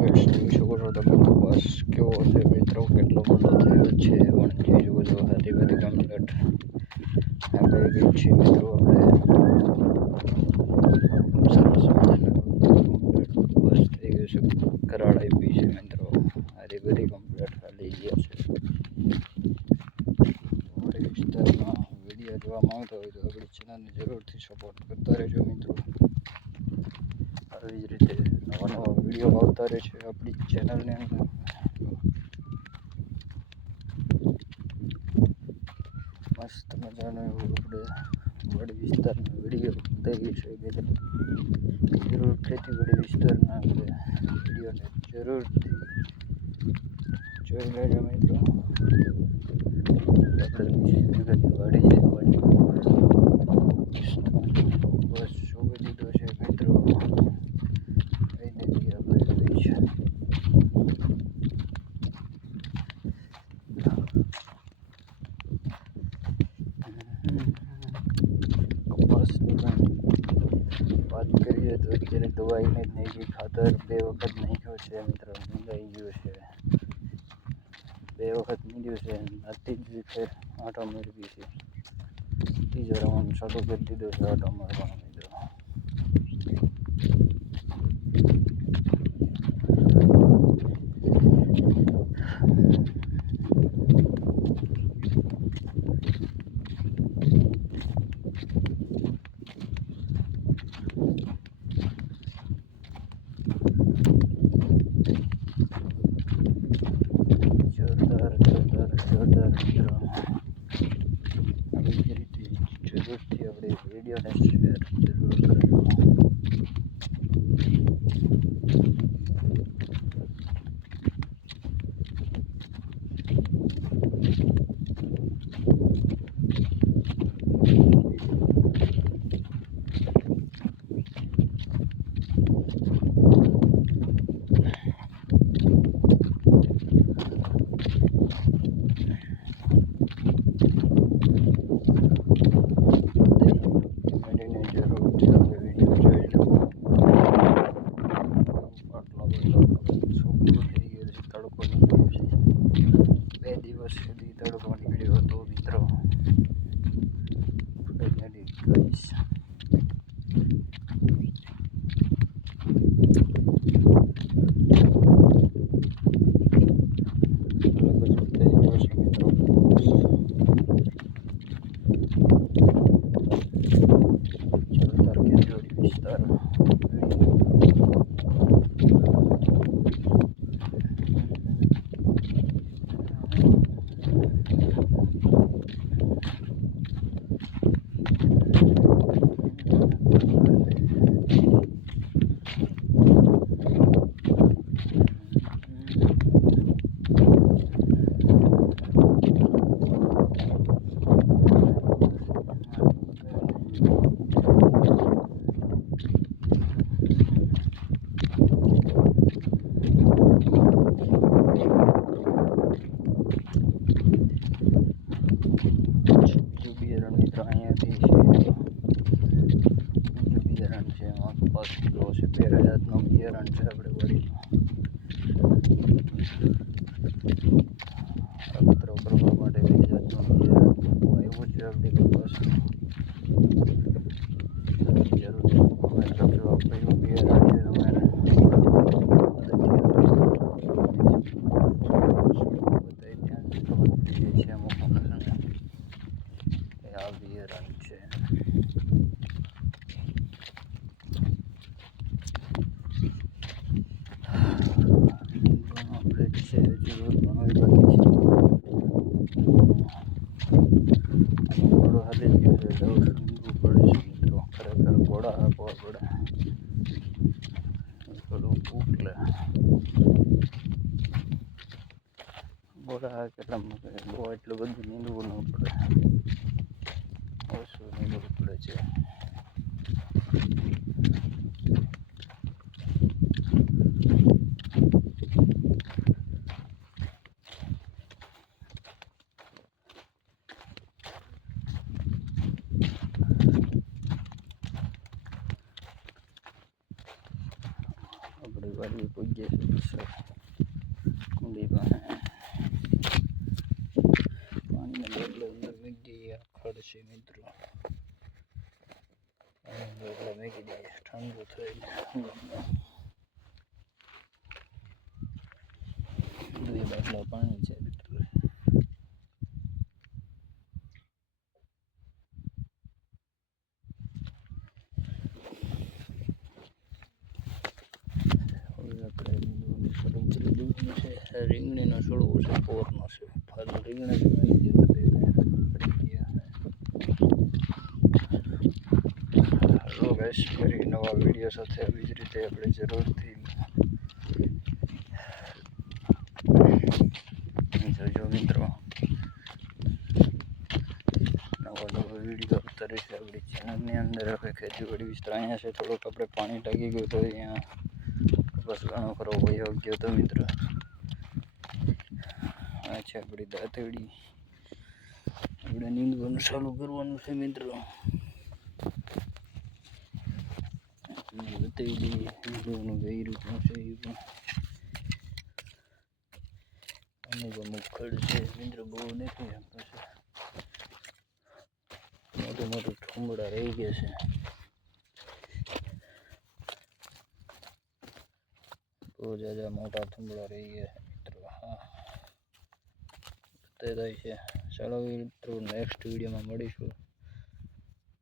Guys જોઈ શકો છો તમે કપાસ કેવો છે મિત્રો, કેટલો મોટો થયો છે. પણ જોઈ શકો છો હારી બધી કમ્પ્લીટ આવી ગઈ છે મિત્રો. આપણે સરસ મજાનો કપાસ થઈ ગયો છે, કરાળ આવી છે મિત્રો. હારી બધી કમ્પ્લીટ ખાલી ગયા છે. વાડી વિસ્તારમાં વિડીયો જોવા માંગતા હોય તો આપણી ચેનલને જરૂરથી સપોર્ટ કરતા રહેજો મિત્રો. આવી જ રીતે નવા નવા વિડીયો આવતા રહે છે આપણી ચેનલની અંદર. મસ્ત મજાનો એવો આપણે વાડી વિસ્તારનો વિડીયો ઉતારીએ છીએ મિત્રો. જરૂર ખેતીવાડી વિસ્તારના આપણે વિડીયોને જરૂરથી જોઈ લેજો મિત્રો. આપણે 20 વીઘાની વાડી છે, વાડીમાં બસ સોંપી દીધો છે મિત્રો. કપાસની વાત કરીએ તો અત્યારે દવાઈ જ નાખી, ખાતર 2 વખત નાખ્યો છે મિત્રો. મંગાઈ ગયું છે, 2 વખત નીકળ્યું છે. આથી જ ફેર આંટો મેળવી છે. ત્રીજો રાઉન્ડ ચાલુ કરી દીધો છે આંટો મારવાનો મિત્રો. જોરદાર મિત્રો. આવી જ રીતે જરૂરથી આપણે વિડીયોને શેર જરૂર કરજો. દિવસ સુધી તડકો નીકળ્યો હતો મિત્રો. ફાઇનલી ગાઈસ જોરદાર ખેતીવાડી વિસ્તાર. બિયારણ મિત્રો અહીંયાથી છે. બીજું બિયારણ છે, એમાં કપાસ કિલો છે. 2 જાતનું બિયારણ છે આપણે વાડીમાં. આગતરો કરવા માટે 2 જાતનું બિયારણ આવ્યું છે આપણી કપાસનું. જરૂરથી કોમેન્ટ કરજો કયું બિયારણ છે તમારે. આ બિયારણ છે. આપણે છે જરૂર ઘણું બાકી છે. ઘોડો હાલી ગયો છે, દવા ઊંઘવું પડે છે મિત્રો. ખરેખર ઘોડા આપવા પડે. થોડું ઉકલે ઘોડા કેટલા બહુ એટલું બધું નીંદવું ન પડે, ઓછું નીંદવું પડે છે. આપણી વાડી પૂજ્ય છે કુંડી પાસે પાણીનો બોટલો અંદર મૂકી દઈએ. ખડ છે મિત્રો, બોટલો મૂકી દઈએ ઠંડુ થઈને. બે બાટલા પાણી છે મિત્રો. રીંગણીનો છોડવો છે, પોરનો છે, ફલ રીંગણા હેલો ગાઈસ, ફરી નવા વિડીયો સાથે આવી જ રીતે આપણે જરૂરથી જોજો મિત્રો. નવો વિડીયો આવતા રહેશે આપણી ચેનલની અંદર. હવે ખેતીવાડી વિસ્તાર અહીંયા છે, થોડુંક આપણે પાણી લાગી ગયું તો અહીંયા કપાસ ઘણો ખરો વયો ગયો હતો મિત્રો. આ છે આપણી દાંતેડી, આપણે નીંદવાનું ચાલુ કરવાનું છે મિત્રો. બતાવી દઈએ નીંદવાનું કઈ રીતનું છે એ પણ. અને તો મુખડ છે મિત્રો, બહુ નથી પછી મોટું મોટું ઠુમડા રહી ગયા છે. બહુ જ્યાદા મોટા ઠુમડા રહી ગયા છે મિત્રો. હા બતાવી છે. ચાલો મિત્રો, નેક્સ્ટ વિડીયોમાં મળીશું.